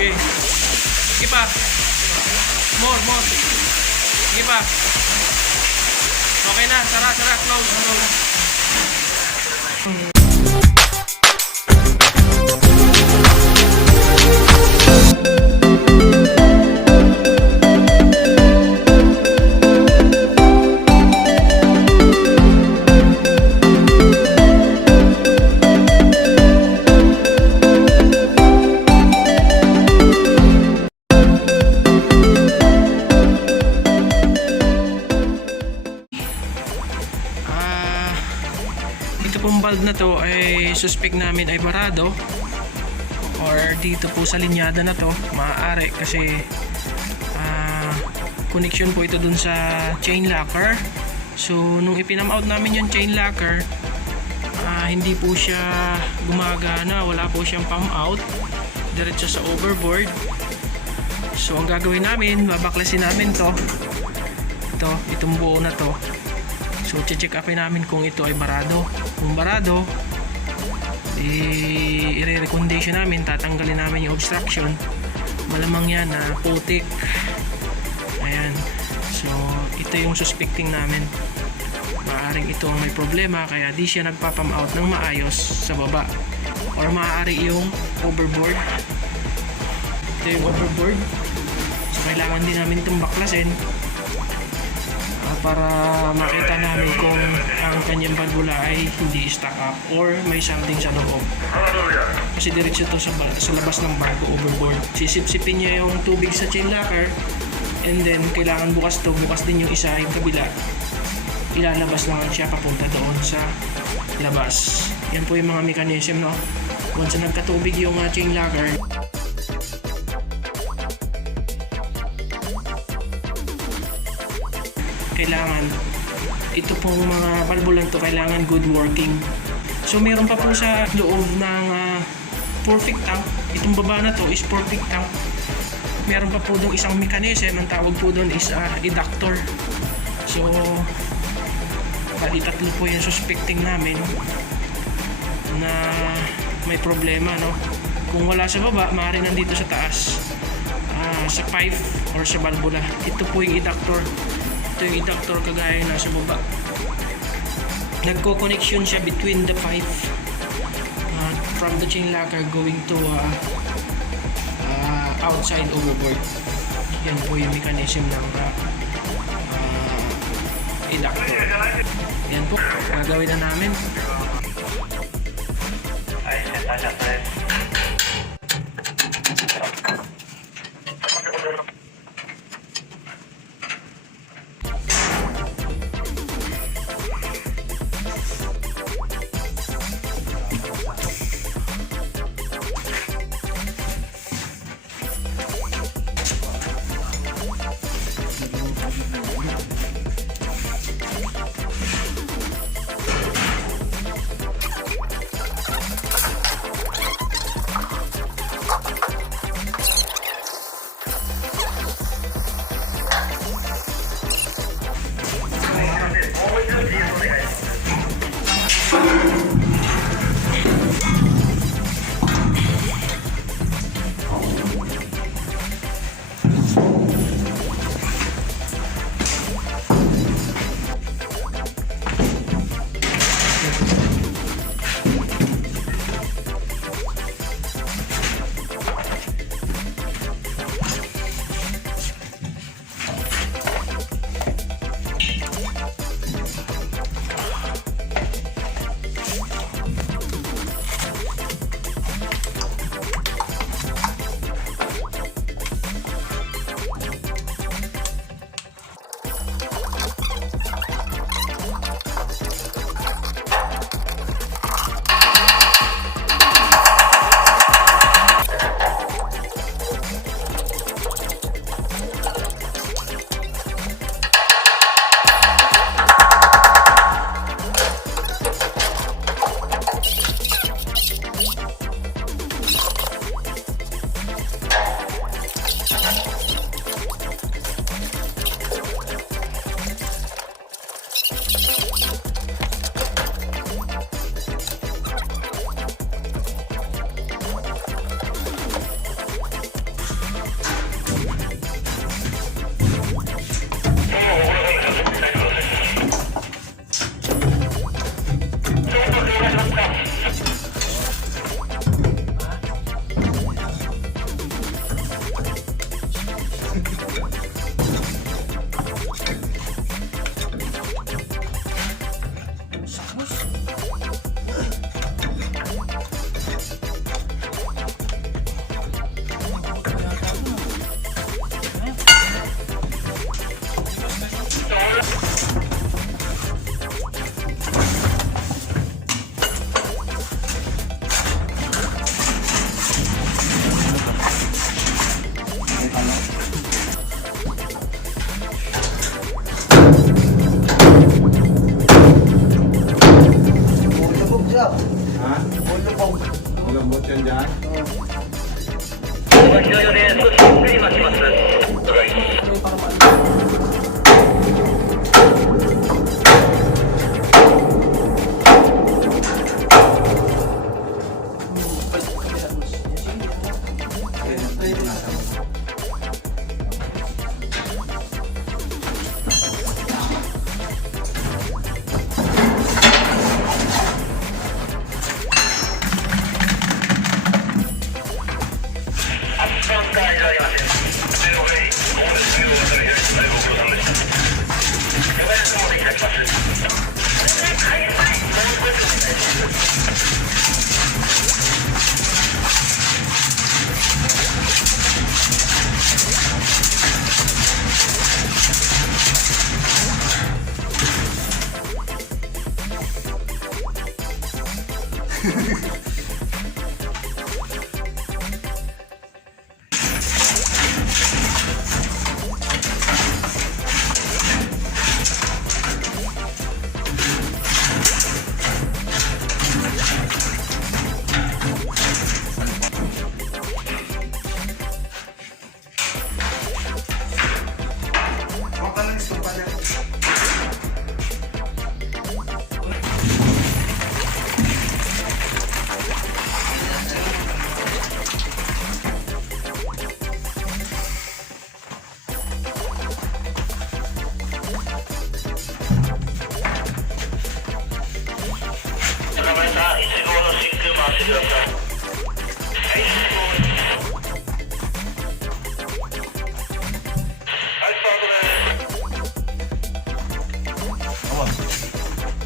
Okay. Sige pa. More. Sige pa. Okay na. Sara. Close. Ito pong valve na to ay suspect namin ay barado, or dito po sa linyada na to maaari kasi connection po ito dun sa chain locker. So nung ipinam out namin yung chain locker, hindi po siya gumagana, wala po siyang pump out diretso sa overboard. So ang gagawin namin, babaklasin namin itong buo na to. So check upin namin kung ito ay barado. Kung barado, i-recondition namin, tatanggalin namin yung obstruction. Malamang yan na putik. Ayan. So ito yung suspecting namin. Maaaring ito ang may problema kaya di siya nagpapam out ng maayos sa baba. Or maaari yung overboard. Ito yung overboard. So kailangan din namin itong baklasin para makita namin kung ang kanyang valvula ay hindi stack up or may something sa loob. Kasi diretso ito sa labas ng barko, overboard. Sisip-sipin niya yung tubig sa chain locker, and then kailangan bukas din yung isa, yung kabila. Ilalabas naman siya papunta doon sa labas. Yan po yung mga mechanism, no? Once na nagkatubig yung chain locker, kailangan ito pong mga valvulan to kailangan good working. So meron pa po sa loob ng perfect tank. Itong baba na to is perfect tank. Meron pa po doon isang mechanism, ang tawag po doon is eductor. So bali tatlo po yung suspecting namin na may problema, no? Kung wala sa baba, maaari nandito sa taas, sa pipe or sa valvula. Ito po yung eductor. Ito yung eductor kagaya nasa baba. Nagko-connection siya between the pipe from the chain locker going to outside overboard. Yan po yung mechanism ng eductor. Yan po, gagawin na namin. Malambot yan dyan.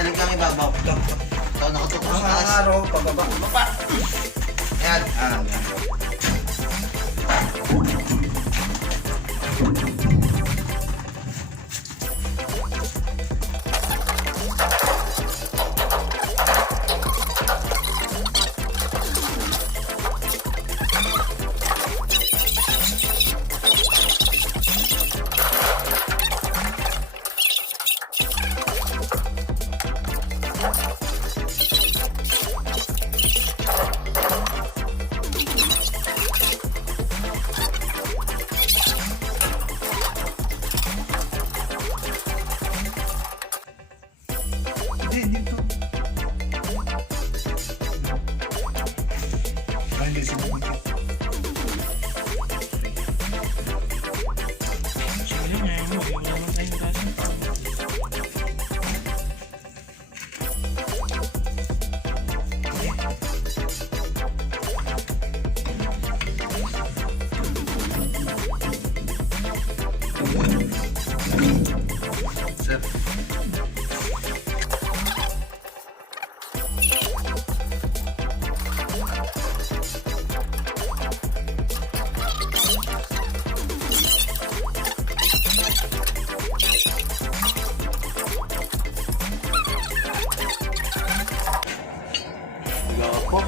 Aling kang ibabaw. Ito. Ito, nakatutok sa taas. Ang araw, pababa. Baba. Ayan. Yan. Hindi, dito. Hindi sumabit. Sige lang, ayaw mo. Wala naman tayong kaso. Sir. Po.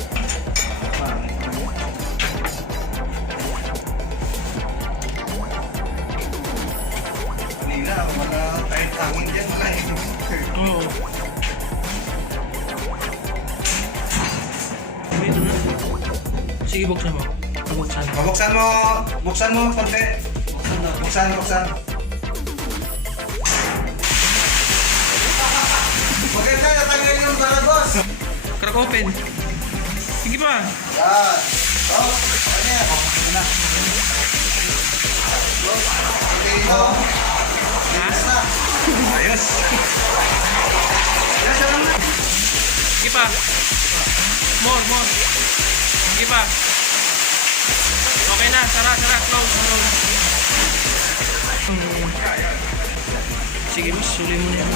Kanina, wala tayong tangin dyan. Wala eh. Oo. Ito na. Sige, buksan mo. Pabuksan. Buksan mo. Buksan mo, konti. Buksan. Maganda, natanggal yung baragos. Crack open. Sige pa. Yan. Oh, ano yan? Ano? Okay, no. Ha? Na. Ayos. Yan, siya lang na. Sige pa. More. Sige pa. Okay na. Sara. Close. Sige, boss. Suli mo na yan.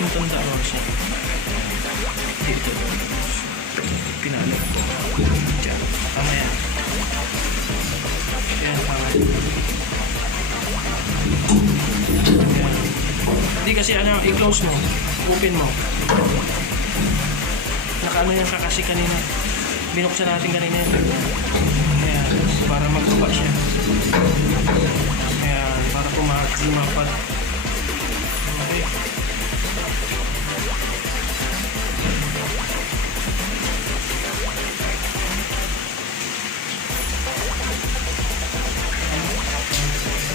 Ang tanda ko siya. Dito. Pinalog ko. Diyan. Tama yan. Yan, tama yan. Yan. Hindi kasi i-close mo. Open mo. Nakaano yan ka kasi kanina. Binuksan natin kanina yan. Ayan, para magtuba siya. Ayan, para lumapad. Okay.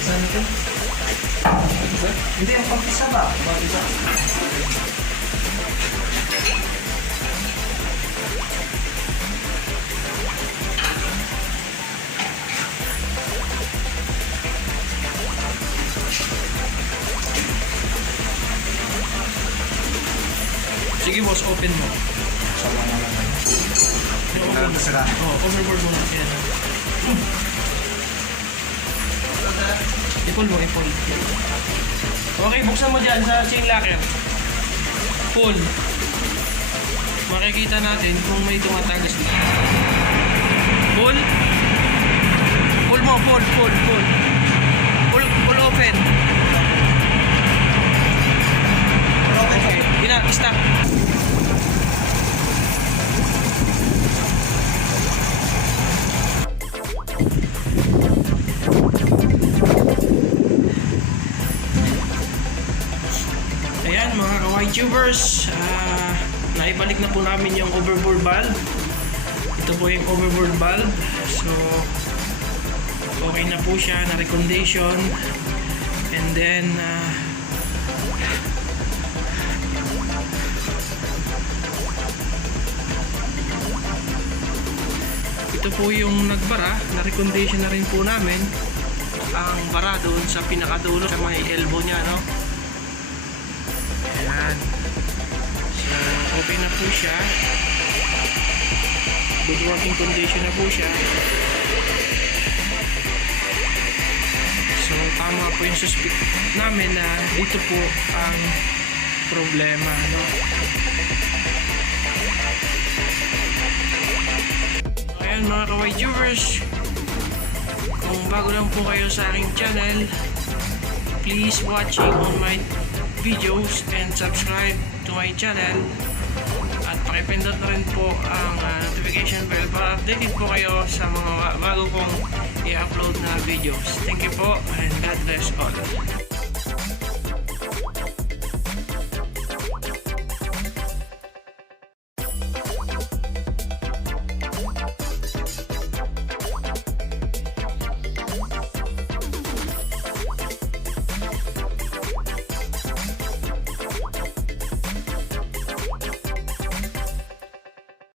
Saan ito? Hindi, ang pag-isa ba? Pag-isa. Sige boss, open mo. Sama na lang. Open mo. Sira. Overboard mo na. Yan. Ipul mo, ipul. Okay, buksan mo dyan sa chain locker. Pull. Makikita natin kung may tumatagas dito. Pull. Pull mo, pull. Pull open. Okay, stop. Ayan mga ka-YTubers, naibalik na po namin yung overboard valve. Ito po yung overboard valve. So, okay na po siya, na-recondition. And then, ito po yung nagbara, na-recondition na rin po namin ang bara doon sa pinakadulo sa may elbow niya, no? Ayan. So, okay na po siya. Good working condition na po siya. So, tama po yung suspect namin na dito po ang problema, no? Ayan mga ka-YTubers, kung bago lang po kayo sa aking channel, please watching on my videos and subscribe to my channel at pakipindot na rin po ang notification bell para updated po kayo sa mga bago kong i-upload na videos. Thank you po and God bless all.